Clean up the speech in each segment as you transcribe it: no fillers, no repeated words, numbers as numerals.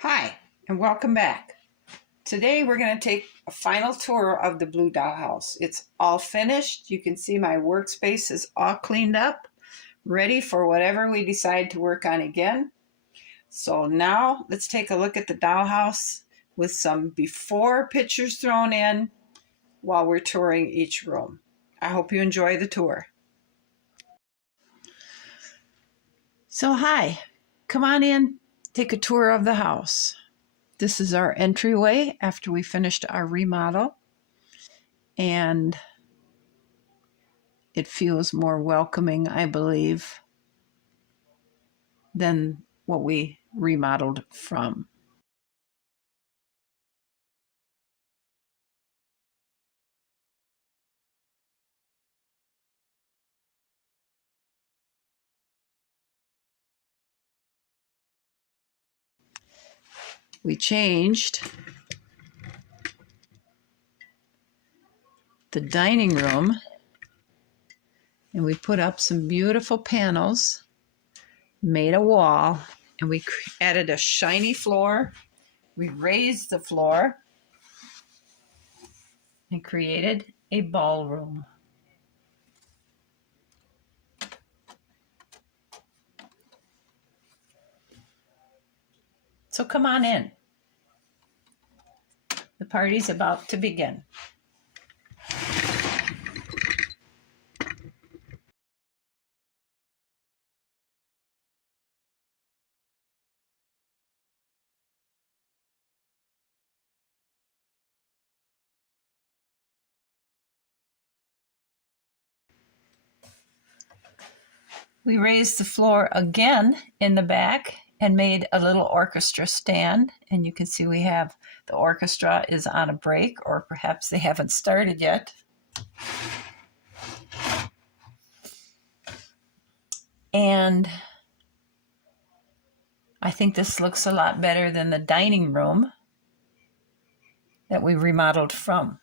Hi, and welcome back. Today we're going to take a final tour of the Blue Dollhouse. It's all finished. You can see my workspace is all cleaned up, ready for whatever we decide to work on again. So now let's take a look at the dollhouse with some before pictures thrown in while we're touring each room. I hope you enjoy the tour. So hi, come on in, take a tour of the house. This is our entryway after we finished our remodel, and it feels more welcoming, I believe, than what we remodeled from. We changed the dining room, and we put up some beautiful panels, made a wall, and we added a shiny floor. We raised the floor and created a ballroom. So come on in. The party's about to begin. We raised the floor again in the back and made a little orchestra stand. And you can see we have the orchestra is on a break, or perhaps they haven't started yet. And I think this looks a lot better than the dining room that we remodeled from.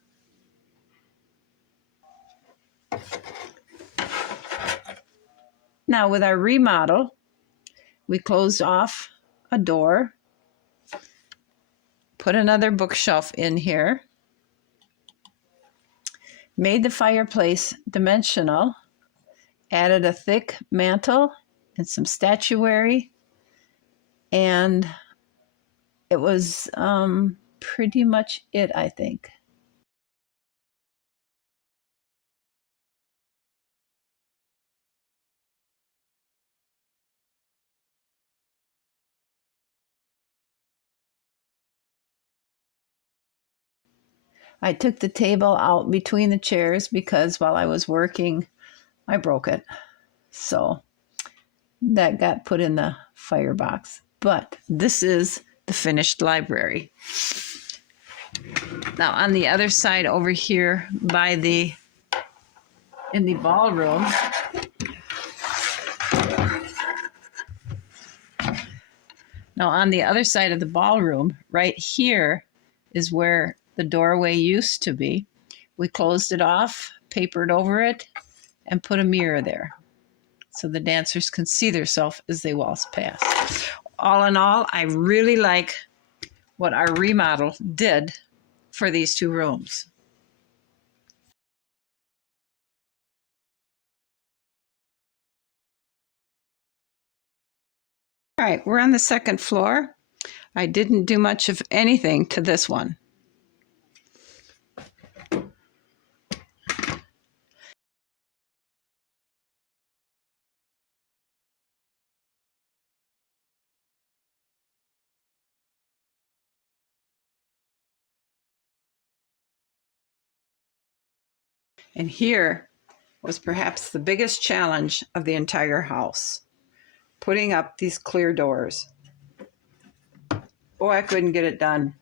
Now with our remodel, we closed off a door, put another bookshelf in here, made the fireplace dimensional, added a thick mantle and some statuary, and it was pretty much it, I think. I took the table out between the chairs because while I was working, I broke it. So that got put in the firebox. But this is the finished library. Now on the other side over here in the ballroom, now on the other side of the ballroom, right here is where the doorway used to be. We closed it off, papered over it, and put a mirror there so the dancers can see themselves as they waltz past. All in all, I really like what our remodel did for these two rooms. All right, we're on the second floor. I didn't do much of anything to this one. And here was perhaps the biggest challenge of the entire house, putting up these clear doors. Oh, I couldn't get it done.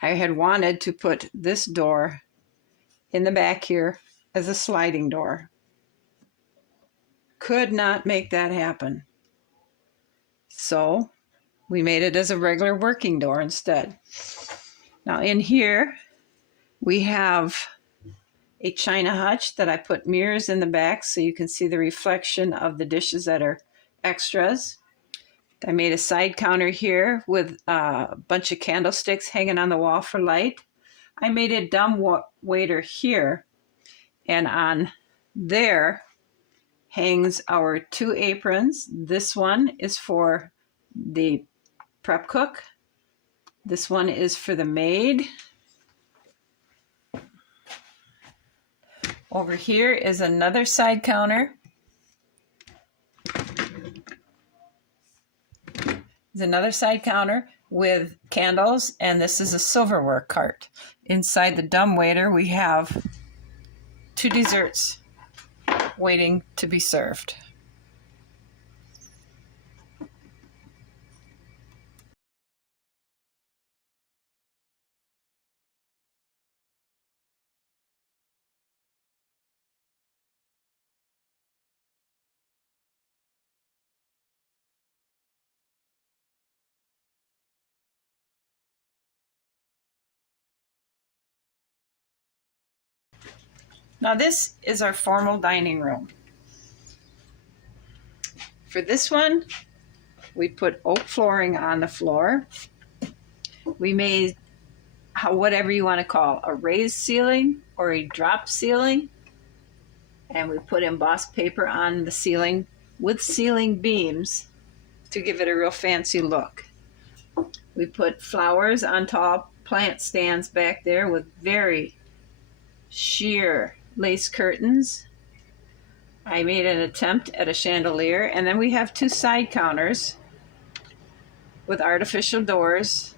I had wanted to put this door in the back here as a sliding door. Could not make that happen. So we made it as a regular working door instead. Now in here, we have a china hutch that I put mirrors in the back so you can see the reflection of the dishes that are extras. I made a side counter here with a bunch of candlesticks hanging on the wall for light. I made a dumb waiter here, and on there hangs our 2 aprons. This one is for the prep cook. This one is for the maid. Over here is another side counter. There's another side counter with candles, and this is a silverware cart. Inside the dumbwaiter, we have 2 desserts waiting to be served. Now this is our formal dining room. For this one, we put oak flooring on the floor. We made whatever you want to call a raised ceiling or a drop ceiling. And we put embossed paper on the ceiling with ceiling beams to give it a real fancy look. We put flowers on tall plant stands back there with very sheer lace curtains. I made an attempt at a chandelier, and then we have 2 side counters with artificial doors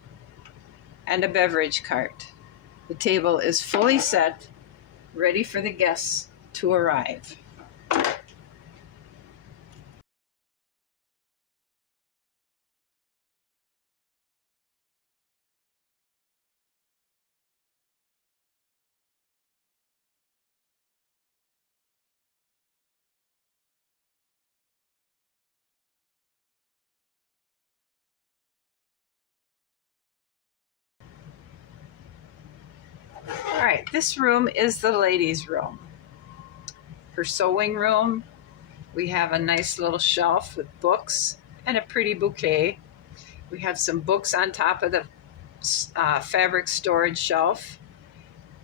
and a beverage cart. The table is fully set, ready for the guests to arrive. All right, this room is the ladies' room. Her sewing room. We have a nice little shelf with books and a pretty bouquet. We have some books on top of the fabric storage shelf.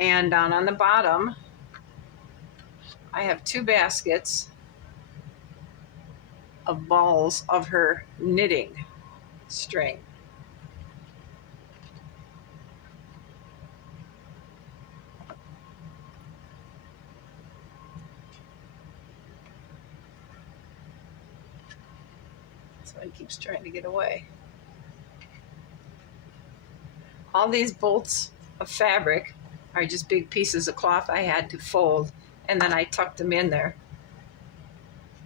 And down on the bottom, I have 2 baskets of balls of her knitting string. This one keeps trying to get away. All these bolts of fabric are just big pieces of cloth I had to fold, and then I tucked them in there.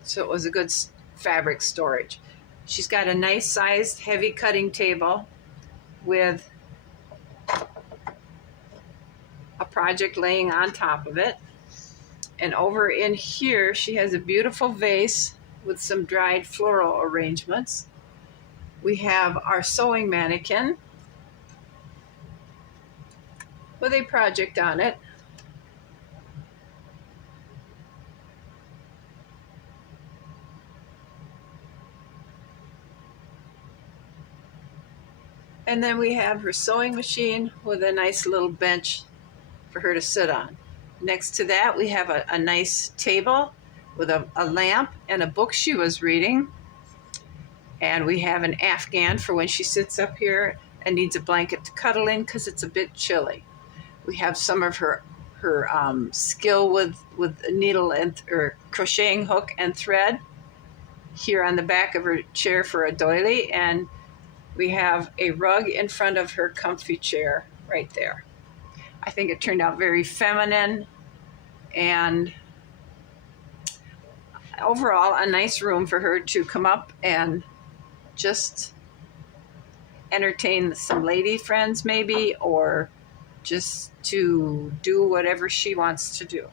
So it was a good fabric storage. She's got a nice sized heavy cutting table with a project laying on top of it. And over in here, she has a beautiful vase with some dried floral arrangements. We have our sewing mannequin with a project on it. And then we have her sewing machine with a nice little bench for her to sit on. Next to that, we have a nice table with a lamp and a book she was reading. And we have an Afghan for when she sits up here and needs a blanket to cuddle in because it's a bit chilly. We have some of her skill with needle and or crocheting hook and thread here on the back of her chair for a doily. And we have a rug in front of her comfy chair right there. I think it turned out very feminine and overall a nice room for her to come up and just entertain some lady friends maybe, or just to do whatever she wants to do.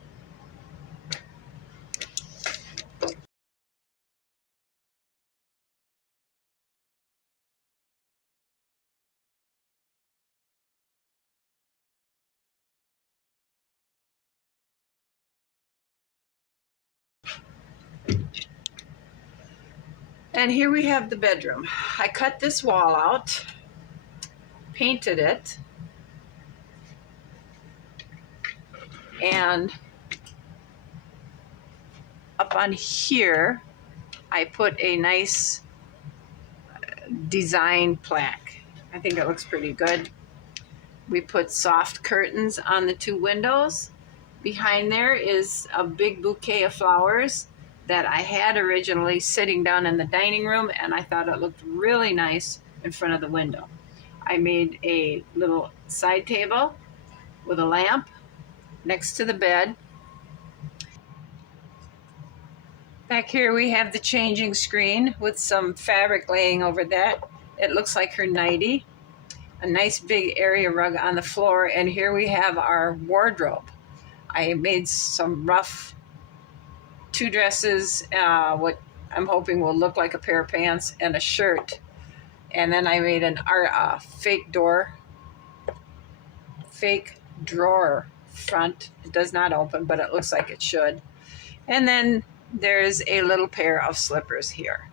And here we have the bedroom. I cut this wall out, painted it, and up on here, I put a nice design plaque. I think it looks pretty good. We put soft curtains on the two windows. Behind there is a big bouquet of flowers that I had originally sitting down in the dining room, and I thought it looked really nice in front of the window. I made a little side table with a lamp next to the bed. Back here we have the changing screen with some fabric laying over that. It looks like her nightie. A nice big area rug on the floor, and here we have our wardrobe. I made some rough two dresses, what I'm hoping will look like a pair of pants and a shirt. And then I made an fake drawer front. It does not open, but it looks like it should. And then there's a little pair of slippers here.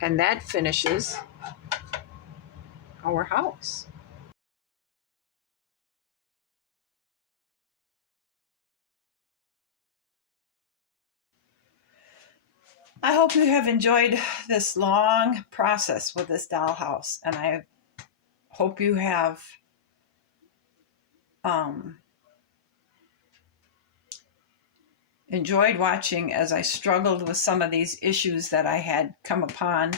And that finishes our house. I hope you have enjoyed this long process with this dollhouse, and I hope you have enjoyed watching as I struggled with some of these issues that I had come upon.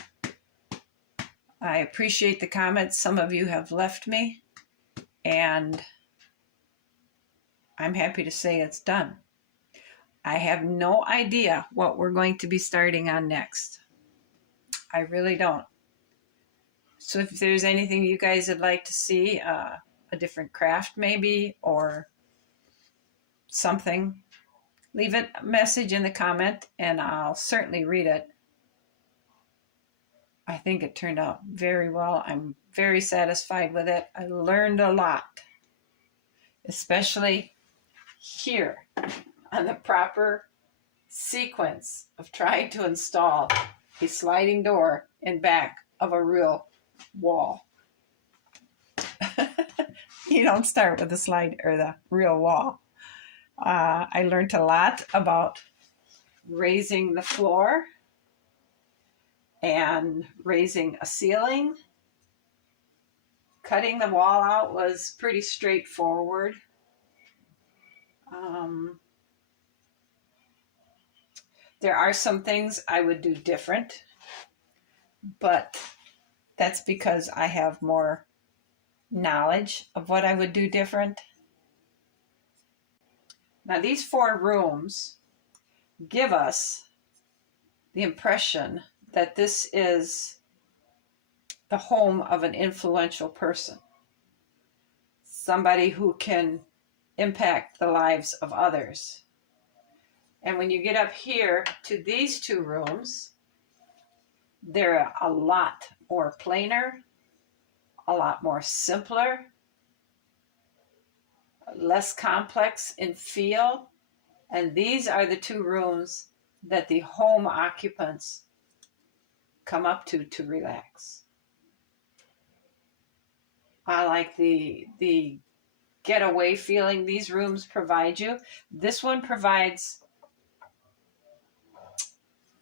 I appreciate the comments some of you have left me, and I'm happy to say it's done. I have no idea what we're going to be starting on next. I really don't. So if there's anything you guys would like to see, a different craft maybe, or something, leave a message in the comment and I'll certainly read it. I think it turned out very well. I'm very satisfied with it. I learned a lot, especially here on the proper sequence of trying to install a sliding door in back of a real wall. You don't start with the slide or the real wall. I learned a lot about raising the floor and raising a ceiling. Cutting the wall out was pretty straightforward. There are some things I would do different, but that's because I have more knowledge of what I would do different. Now, these 4 rooms give us the impression that this is the home of an influential person, somebody who can impact the lives of others. And when you get up here to these 2 rooms, they're a lot more plainer, a lot more simpler, less complex in feel. And these are the 2 rooms that the home occupants come up to relax. I like the getaway feeling these rooms provide you. This one provides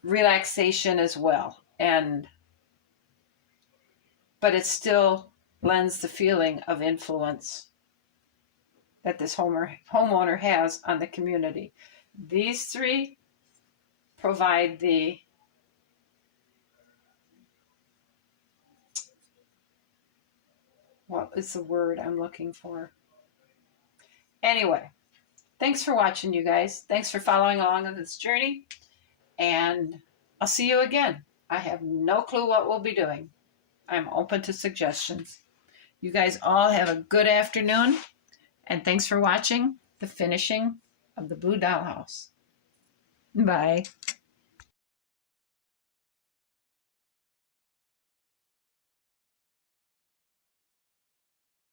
relaxation as well, but it still lends the feeling of influence that this homeowner has on the community. These 3 provide what is the word I'm looking for? Anyway, thanks for watching, you guys. Thanks for following along on this journey. And I'll see you again. I have no clue what we'll be doing. I'm open to suggestions. You guys all have a good afternoon. And thanks for watching the finishing of the Blue Dollhouse. Bye.